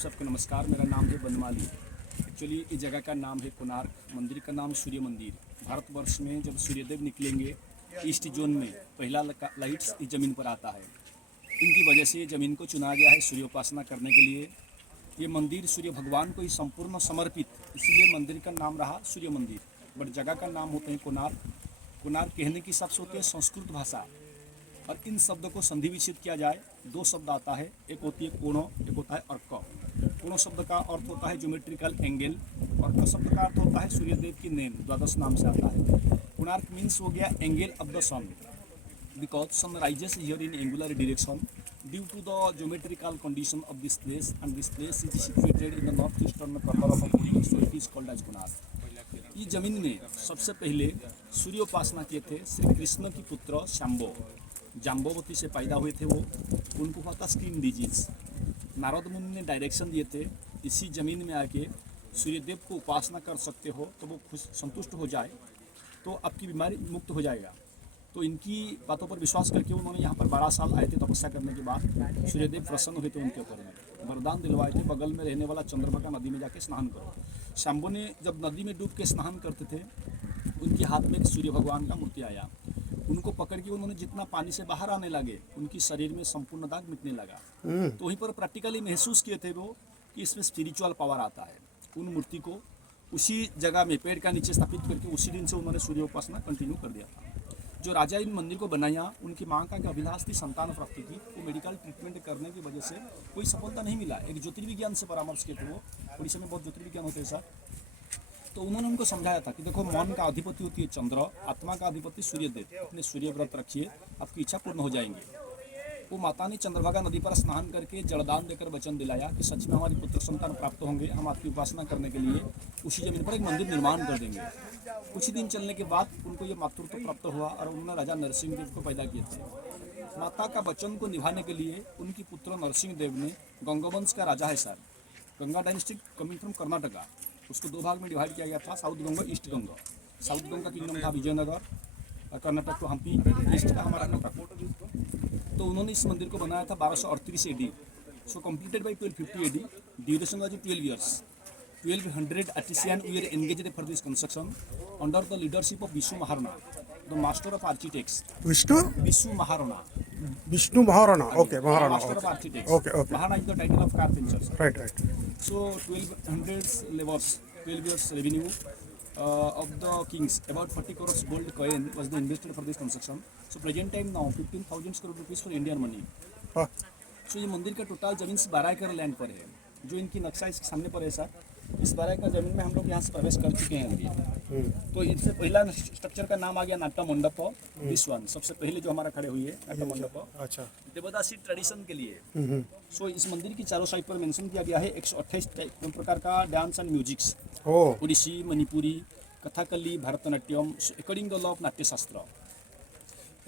सबको नमस्कार। मेरा नाम है बनमाली। एक्चुअली इस जगह का नाम है कोणार्क, मंदिर का नाम सूर्य मंदिर। भारतवर्ष में जब सूर्यदेव निकलेंगे ईस्ट जोन में पहला लाइट्स इस ज़मीन पर आता है। इनकी वजह से ज़मीन को चुना गया है सूर्योपासना करने के लिए। ये मंदिर सूर्य भगवान को ही संपूर्ण समर्पित, इसीलिए मंदिर का नाम रहा सूर्य मंदिर। बट जगह का नाम होते हैं कोणार्क। कोणार्क कहने की शब्द होते हैं संस्कृत भाषा, और इन शब्दों को संधि विच्छेद किया जाए दो शब्द आता है, एक होती है कोणो, एक होता है अर्क। कोणो शब्द का अर्थ होता है ज्योमेट्रिकल एंगल, अर्क शब्द का अर्थ होता है सूर्यदेव की नेम, द्वादश नाम से आता है। कोणार्क मीन्स हो गया angle of the sun, because sun rises here in angular direction due to the geometrical condition of this place, and this place is situated in the north eastern corner of Puri, so it is called as Konark. इस जमीन में सबसे पहले सूर्योपासना किए थे श्री कृष्ण की पुत्र शाम्बो। जाम्बोवती से पैदा हुए थे वो। उनको हुआ था स्किन डिजीज। नारद मुनि ने डायरेक्शन दिए थे, इसी ज़मीन में आके सूर्यदेव को उपासना कर सकते हो तो वो खुश संतुष्ट हो जाए तो आपकी बीमारी मुक्त हो जाएगा। तो इनकी बातों पर विश्वास करके उन्होंने यहाँ पर 12 साल आए थे तपस्या करने के बाद। सूर्यदेव प्रसन्न हुए थे उनके ऊपर में, वरदान दिलवाए थे बगल में रहने वाला चंद्रभागा नदी में जाके स्नान करो। शंभू ने जब नदी में डूब के स्नान करते थे, उनके हाथ में एक सूर्य भगवान का मूर्ति आया। उनको पकड़ के उन्होंने जितना पानी से बाहर आने लगे, उनकी शरीर में संपूर्ण दाग मिटने लगा। तो वहीं पर प्रैक्टिकली महसूस किए थे वो कि इसमें स्पिरिचुअल पावर आता है। उन मूर्ति को उसी जगह में पेड़ का नीचे स्थापित करके उसी दिन से उन्होंने सूर्य उपासना कंटिन्यू कर दिया था। जो राजा इन मंदिर को बनाया, उनकी माँ का अभिलाष थी संतान प्राप्ति की। वो मेडिकल ट्रीटमेंट करने की वजह से कोई सफलता नहीं मिला। एक ज्योतिर्विज्ञान से परामर्श किए थे वो, उड़ीसा में बहुत ज्योतिर्विज्ञान होते हैं सर। तो उन्होंने उनको समझाया था कि देखो, मन का अधिपति होती है चंद्र, आत्मा का अधिपति सूर्यदेव। अपने सूर्य व्रत रखिए, आपकी इच्छा पूर्ण हो जाएंगी। वो माता ने चंद्रभागा नदी पर स्नान करके जलदान देकर वचन दिलाया कि सच में हमारी पुत्र संतान प्राप्त होंगे, हम आपकी उपासना करने के लिए उसी जमीन पर एक मंदिर निर्माण कर देंगे। कुछ ही दिन चलने के बाद उनको ये मातृत्व प्राप्त हुआ और उन्होंने राजा नरसिंह देव को पैदा किए थे। माता का वचन को निभाने के लिए उनकी पुत्र नरसिंह देव ने, गंगावंश का राजा है sir, Ganga dynasty coming from Karnataka, उसको दो भाग में डिवाइड किया गया था, south Ganga, east Ganga. South Ganga kingdom था विजयनगर, कर्नाटक को हम्पी, ईस्ट का हमारा कर्नाटक। तो उन्होंने इस मंदिर को बनाया था 1238 AD, so completed by 1250 AD। Duration was 12 years। 1200 artisans were engaged for this construction under the leadership of Vishnu Maharana, the master of architects. Vishnu Maharana. Vishnu Maharana. Okay, Maharana. Master of architects. Okay. Maharana is the title of carpenters. Right. So 1200 labors, 12 years revenue of the kings, about 40 crores gold coin was invested for this construction. So present time now 15,000 crore rupees for Indian money. So ये मंदिर का total जमीन 12 एकड़ land पर है। जो इनकी नक्शा इसके सामने पर है सर, इस 12 एकड़ जमीन में हम लोग यहाँ से प्रवेश कर चुके हैं अभी। तो इससे पहला स्ट्रक्चर का नाम आ गया नाट्य मंडप। दिस वन सबसे पहले जो हमारा खड़े हुई है नाट्य मंडप। अच्छा। देवदासी ट्रेडिशन के लिए। सो इस मंदिर की चारों साइड पर मेंशन किया गया है 128 प्रकार का dance and musics, Odissi, Manipuri, Kathakali, Bharatanatyam, according the law of Natya Shastra.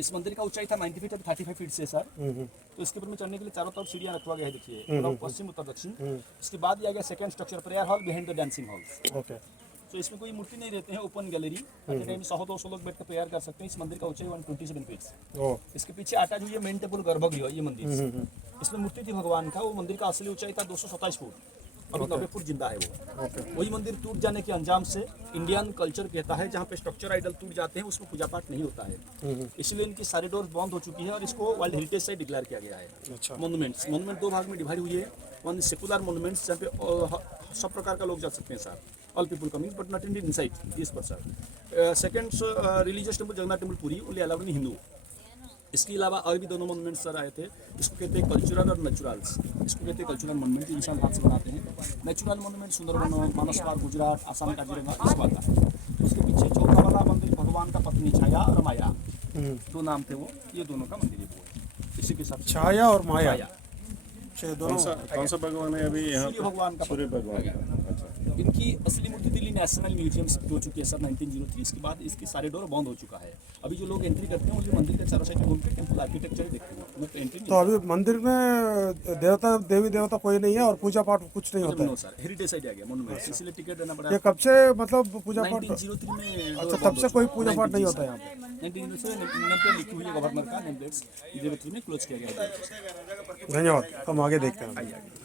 इस मंदिर का ऊंचाई था 90 फीट और 35 फीट से सर। तो इसके ऊपर में चढ़ने के लिए चारों तरफ सीढ़ियां रखवा गया है, देखिए, पश्चिम उत्तर दक्षिण। इसके बाद आ गया second structure, prayer hall behind the dancing hall. Okay. तो इसमें कोई मूर्ति नहीं रहते हैं, ओपन गैलरी, टाइम 100-200 लोग बैठ कर प्रेयर कर सकते हैं। इस मंदिर का ऊंचाई 127 फीट। इसके पीछे अटैच हुई है मेन टेबल गर्भगृह, ये मंदिर। इसमें मूर्ति थी भगवान का। वो मंदिर का असली ऊंचाई था 227 फुट, अभी 90 फुट जिंदा है वो। वही मंदिर टूट जाने के अंजाम से इंडियन कल्चर कहता है जहाँ पे स्ट्रक्चर आइडल टूट जाते हैं उसमें पूजा पाठ नहीं होता है, इसलिए इनकी सारी डोर बंद हो चुकी है और इसको वर्ल्ड हेरिटेज साइट डिक्लेयर किया गया है। अच्छा। मोन्यूमेंट दो भाग में डिवाइड हुई है। वन सेकुलर मोन्यूमेंट्स जहाँ पे सब प्रकार का लोग जा सकते हैं sir, all people coming but not in inside this पर sir. Second religious temple Jagannath temple Puri, only allowed in Hindu. इसके अलावा और भी दोनों मोन्यूमेंट्स सर आए थे। इसको कहते हैं कल्चरल और नेचुरल्स। इसको कहते हैं कल्चरल मोन्यूमेंट, इंसान हाथ से बनाते हैं। नेचुरल मोन्यूमेंट सुंदरबन, मानस पार्क, गुजरात, आसाम, काजीरंगा, इसको आता है। तो उसके पीछे चौथा वाला मंदिर भगवान का पत्नी छाया और माया, दो नाम थे वो, ये दोनों का मंदिर है वो। इसी के साथ छाया और माया, कौन सा भगवान है अभी यहाँ? सूर्य भगवान का। सूर्य भगवान। इनकी असली मूर्ति दिल्ली नेशनल म्यूजियम हो चुकी है सर 1903। इसके बाद इसकी सारे डोर बंद हो चुका है। अभी जो लोग एंट्री करते हैं वो जो मंदिर के चारों साइड घूमते टेंपल आर्किटेक्चर देखते हैं। तो अभी मंदिर में देवी देवता कोई नहीं है और पूजा पाठ कुछ नहीं होता है सर। हेरिटेज साइट आ गया मोन्यूमेंट, इसलिए टिकट देना पड़ा। ये कब से मतलब पूजा पाठ? 1903 में। अच्छा, तब से कोई पूजा पाठ नहीं होता है यहाँ पे? 1903 से नेम प्लेट लिखी हुई है गवर्नर का, नेम प्लेट्स 03 में क्लोज किया गया है। धन्यवाद। हम आगे देखते हैं।